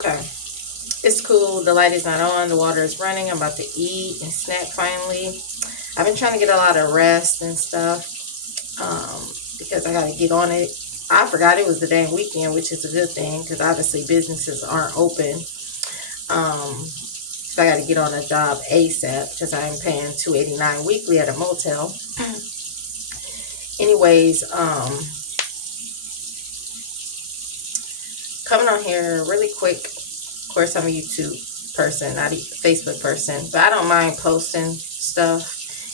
Okay. It's cool. The light is not on. The water is running. I'm about to eat and snack finally. I've been trying to get a lot of rest and stuff because I got to get on it. I forgot it was the dang weekend, which is a good thing because obviously businesses aren't open. So I got to get on a job ASAP because I'm paying $289 weekly at a motel. Anyways, coming on here really quick. Of course, I'm a YouTube person, not a Facebook person, but I don't mind posting stuff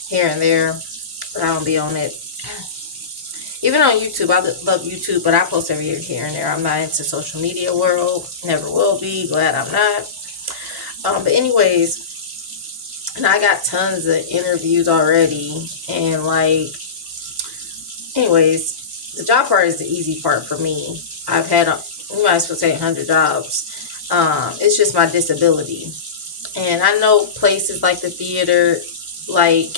here and there, but I don't be on it. Even on YouTube, I love YouTube, but I post every year here and there. I'm not into social media world, never will be, glad I'm not. But anyways, and I got tons of interviews already, and like, anyways, the job part is the easy part for me. I've had, you might as well say 100 jobs. It's just my disability. And I know places like the theater, like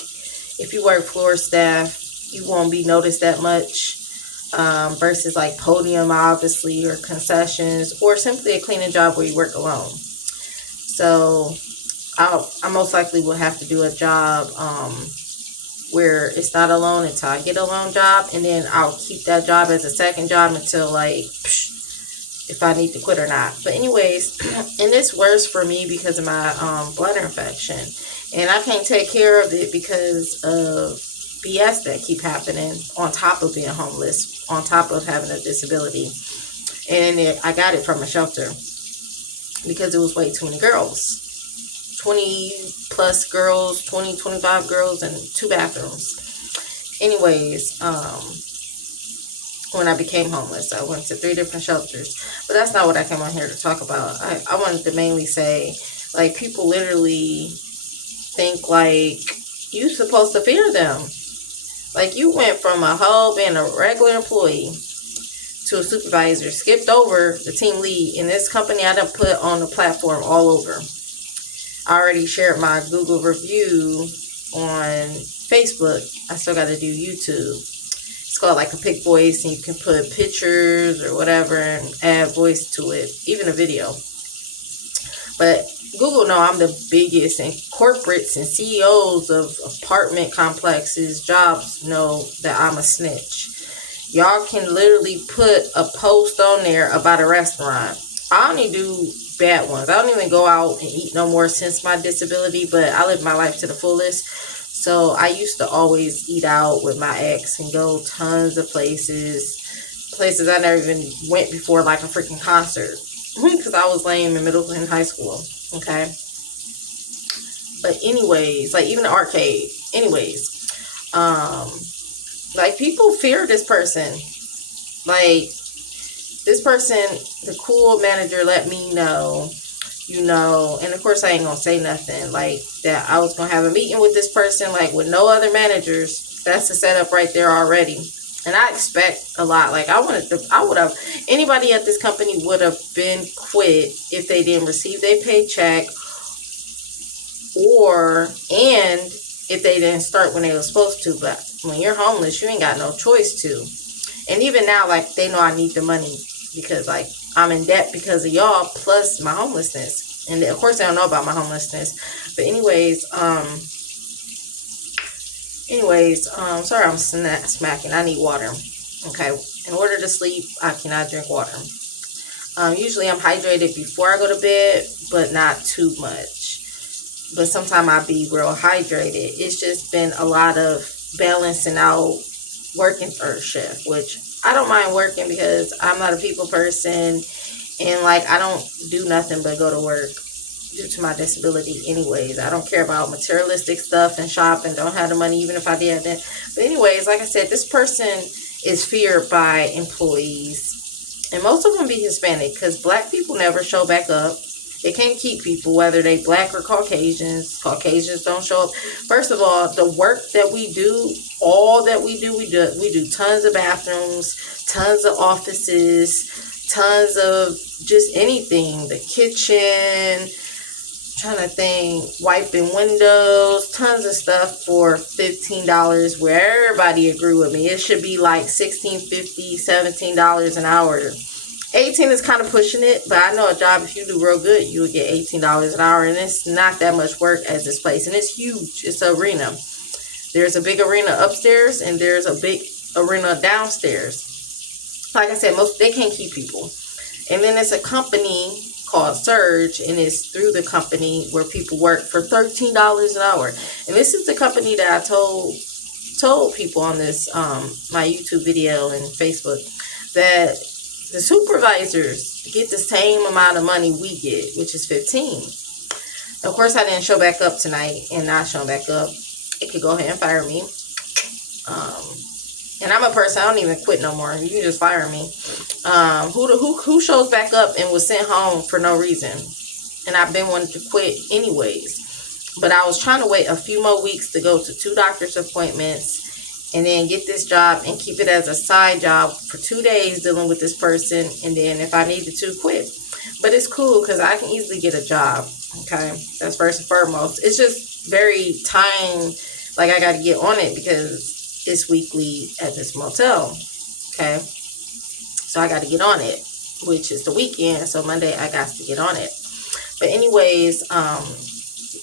if you work floor staff, you won't be noticed that much versus like podium, obviously, or concessions, or simply a cleaning job where you work alone. So I most likely will have to do a job where it's not alone until I get a loan job, and then I'll keep that job as a second job until like if I need to quit or not. But anyways, and it's worse for me because of my bladder infection, and I can't take care of it because of BS that keep happening on top of being homeless, on top of having a disability. And I got it from a shelter because it was way too many girls. 20 plus girls, 20, 25 girls, and 2 bathrooms. Anyways, when I became homeless, I went to 3 different shelters. But that's not what I came on here to talk about. I wanted to mainly say, like, people literally think, like, you're supposed to fear them. Like, you went from a hoe being a regular employee to a supervisor, skipped over the team lead. In this company, I done put on the platform all over. I already shared my Google review on Facebook. I still got to do YouTube. It's called like a pick voice, and you can put pictures or whatever and add voice to it, even a video. But Google know I'm the biggest, and corporates and CEOs of apartment complexes, jobs know that I'm a snitch. Y'all can literally put a post on there about a restaurant. I only do bad ones. I don't even go out and eat no more since my disability, but I live my life to the fullest. So I used to always eat out with my ex and go tons of places I never even went before, like a freaking concert, because I was lame in middle and high school. Okay. But anyways, like even the arcade. Anyways, like people fear this person. Like this person, the cool manager let me know, and of course I ain't gonna say nothing like that. I was gonna have a meeting with this person, like with no other managers. That's the setup right there already. And I expect a lot. Like I would have, anybody at this company would have been quit if they didn't receive their paycheck, and if they didn't start when they were supposed to. But when you're homeless, you ain't got no choice to. And even now, like they know I need the money because like I'm in debt because of y'all plus my homelessness. And of course they don't know about my homelessness. But sorry I'm smacking. I need water. Okay. In order to sleep, I cannot drink water. Usually I'm hydrated before I go to bed, but not too much. But sometimes I be real hydrated. It's just been a lot of balancing out working third shift, which I don't mind working because I'm not a people person, and like I don't do nothing but go to work due to my disability anyways. I don't care about materialistic stuff and shop and don't have the money even if I did then. But anyways, like I said, this person is feared by employees, and most of them be Hispanic because black people never show back up. They can't keep people, whether they black or Caucasians. Caucasians don't show up. First of all, the work that we do, all that we do tons of bathrooms, tons of offices, tons of just anything. The kitchen, trying to think, wiping windows, tons of stuff for $15, where everybody agree with me. It should be like $16.50, $17 an hour. 18 is kind of pushing it, but I know a job, if you do real good, you would get $18 an hour, and it's not that much work as this place, and it's huge. It's an arena. There's a big arena upstairs, and there's a big arena downstairs. Like I said, they can't keep people. And then it's a company called Surge, and it's through the company where people work for $13 an hour. And this is the company that I told people on this my YouTube video and Facebook that the supervisors get the same amount of money we get, which is 15. Of course, I didn't show back up tonight, and not showing back up, it could go ahead and fire me. And I'm a person, I don't even quit no more. You can just fire me. Who shows back up and was sent home for no reason? And I've been wanting to quit anyways. But I was trying to wait a few more weeks to go to 2 doctor's appointments and then get this job and keep it as a side job for 2 days dealing with this person. And then if I needed to, quit. But it's cool because I can easily get a job. Okay, that's first and foremost. It's just very time, like I got to get on it because it's weekly at this motel. Okay, so I got to get on it, which is the weekend. So Monday I got to get on it. But anyways,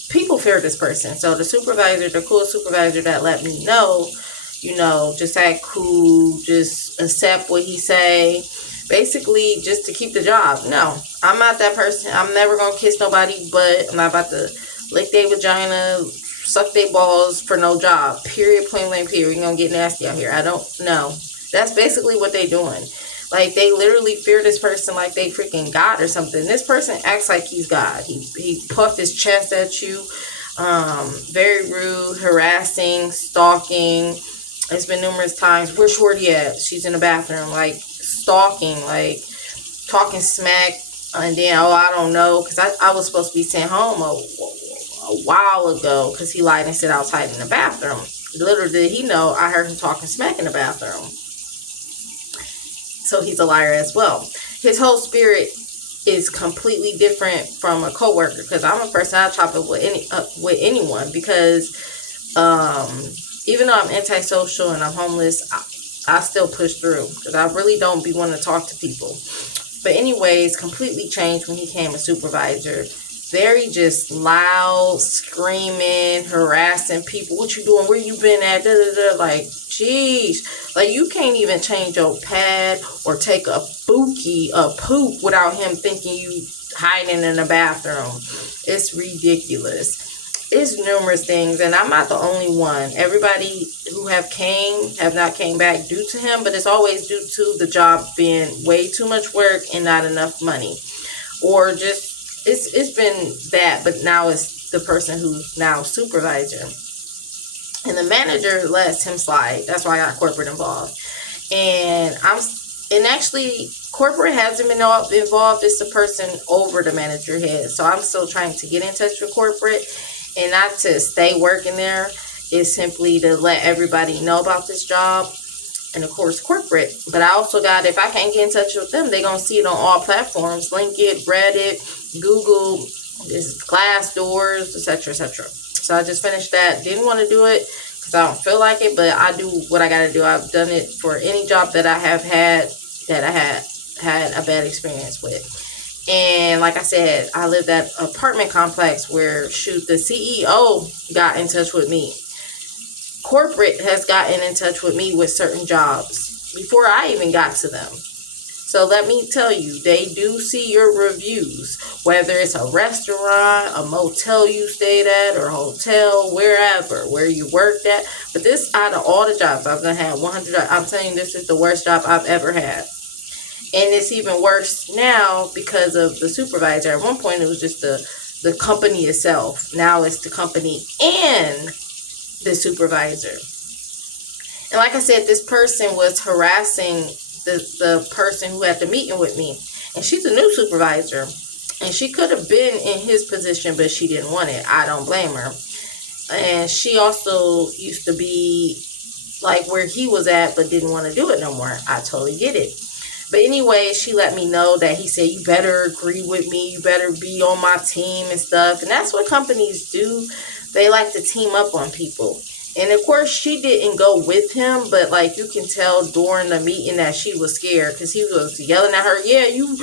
people fear this person. So the supervisor, the cool supervisor that let me know, just act cool, just accept what he say, basically just to keep the job. No, I'm not that person. I'm never gonna kiss nobody, but I'm not about to lick their vagina, suck their balls for no job. Period, point blank, period. We're gonna get nasty out here. I don't know. That's basically what they doing. Like, they literally fear this person like they freaking God or something. This person acts like he's God. He puffed his chest at you. Very rude, harassing, stalking. It's been numerous times. Where's Shorty at? She's in the bathroom. Like, stalking, like, talking smack. And then, I don't know. Because I was supposed to be sent home a while ago because he lied and said I was hiding in the bathroom. Little did he know I heard him talking smack in the bathroom. So he's a liar as well. His whole spirit is completely different from a coworker, because I'm a person, I chop it with anyone, because even though I'm antisocial and I'm homeless, I still push through because I really don't be wanting to talk to people. But anyways, completely changed when he came a supervisor. Very just loud, screaming, harassing people. What you doing? Where you been at? Da, da, da. Like, jeez. Like, you can't even change your pad or take a poop without him thinking you hiding in the bathroom. It's ridiculous. It's numerous things, and I'm not the only one. Everybody who have not came back due to him, but it's always due to the job being way too much work and not enough money. Or just it's been that, but now it's the person who's now supervisor. And the manager lets him slide. That's why I got corporate involved. And actually corporate hasn't been involved. It's the person over the manager head. So I'm still trying to get in touch with corporate, and not to stay working there. It's simply to let everybody know about this job. And of course, corporate. But I also got, if I can't get in touch with them, they're going to see it on all platforms. Linkit, Reddit, Google, Glassdoors, etc., etc. So I just finished that. Didn't want to do it because I don't feel like it, but I do what I got to do. I've done it for any job that I have had that I had a bad experience with. And like I said, I lived at an apartment complex where, the CEO got in touch with me. Corporate has gotten in touch with me with certain jobs before I even got to them. So let me tell you, they do see your reviews, whether it's a restaurant, a motel you stayed at, or a hotel, where you worked at. But this, out of all the jobs I've done, had 100, I'm telling you, this is the worst job I've ever had. And it's even worse now because of the supervisor. At one point, it was just the company itself. Now it's the company and the supervisor. And like I said, this person was harassing the person who had the meeting with me. And she's a new supervisor. And she could have been in his position, but she didn't want it. I don't blame her. And she also used to be like where he was at, but didn't want to do it no more. I totally get it. But anyway, she let me know that he said, you better agree with me. You better be on my team and stuff. And that's what companies do. They like to team up on people. And of course, she didn't go with him, but like you can tell during the meeting that she was scared because he was yelling at her. Yeah, you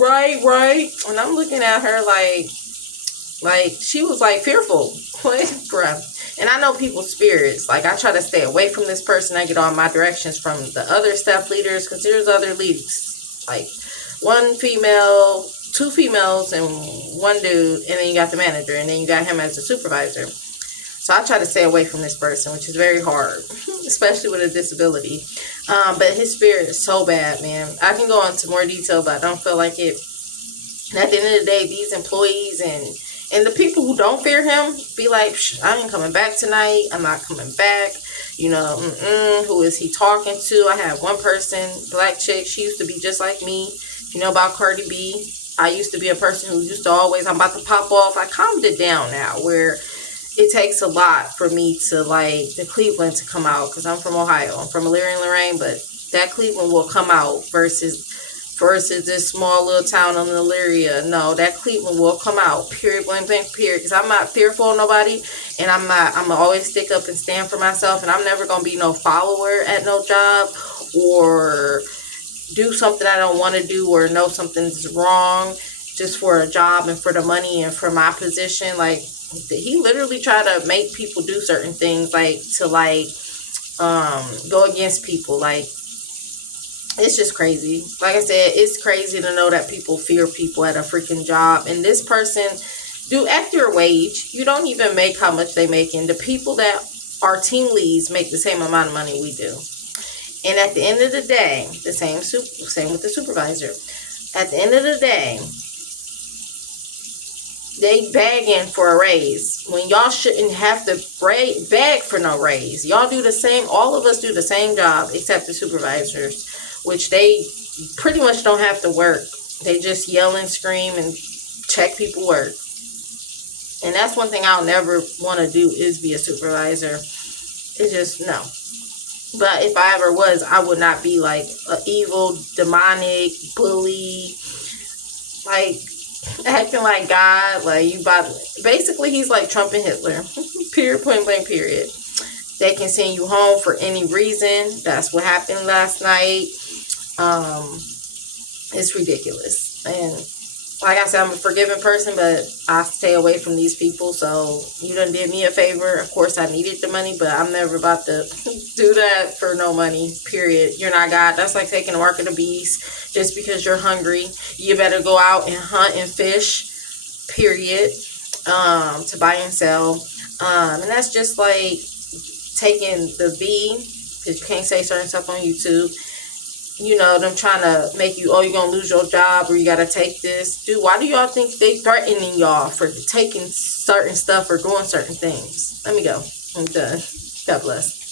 right. And I'm looking at her like she was like fearful, like bruh. And I know people's spirits. Like I try to stay away from this person. I get all my directions from the other staff leaders because there's other leads, like one female, two females, and one dude, and then you got the manager, and then you got him as the supervisor. So I try to stay away from this person, which is very hard, especially with a disability. But his spirit is so bad, man. I can go into more detail, but I don't feel like it. And at the end of the day, these employees and the people who don't fear him be like, I ain't coming back tonight. I'm not coming back. You know, who is he talking to? I have one person, black chick. She used to be just like me. You know about Cardi B? I used to be a person who used to always, I'm about to pop off. I calmed it down now where it takes a lot for me to like the Cleveland to come out because I'm from Ohio. I'm from Elyria and Lorraine, but that Cleveland will come out versus this small little town in Elyria. No, that Cleveland will come out. Period, blank, blank, period. Because I'm not fearful of nobody, and I'm gonna always stick up and stand for myself, and I'm never gonna be no follower at no job or do something I don't want to do or know something's wrong just for a job and for the money and for my position. Like he literally tried to make people do certain things, like to like go against people. Like it's just crazy. Like I said, it's crazy to know that people fear people at a freaking job. And this person, do at your wage. You don't even make how much they make. And the people that are team leads make the same amount of money we do. And at the end of the day, the same with the supervisor. At the end of the day, they begging for a raise when y'all shouldn't have to beg for no raise. Y'all do the same. All of us do the same job except the supervisors, which they pretty much don't have to work. They just yell and scream and check people work. And that's one thing I'll never want to do is be a supervisor. It's just no. But if I ever was, I would not be like an evil, demonic, bully, like acting like God. Like you basically he's like Trump and Hitler. Period, point blank, period. They can send you home for any reason. That's what happened last night. It's ridiculous. And like I said, I'm a forgiving person, but I stay away from these people. So you done did me a favor. Of course, I needed the money, but I'm never about to do that for no money, period. You're not God. That's like taking the mark of the beast. Just because you're hungry, you better go out and hunt and fish, period, to buy and sell. And that's just like taking the V, because you can't say certain stuff on YouTube. You know, them trying to make you, you're going to lose your job or you got to take this. Dude, why do y'all think they threatening y'all for taking certain stuff or doing certain things? Let me go. I'm done. God bless.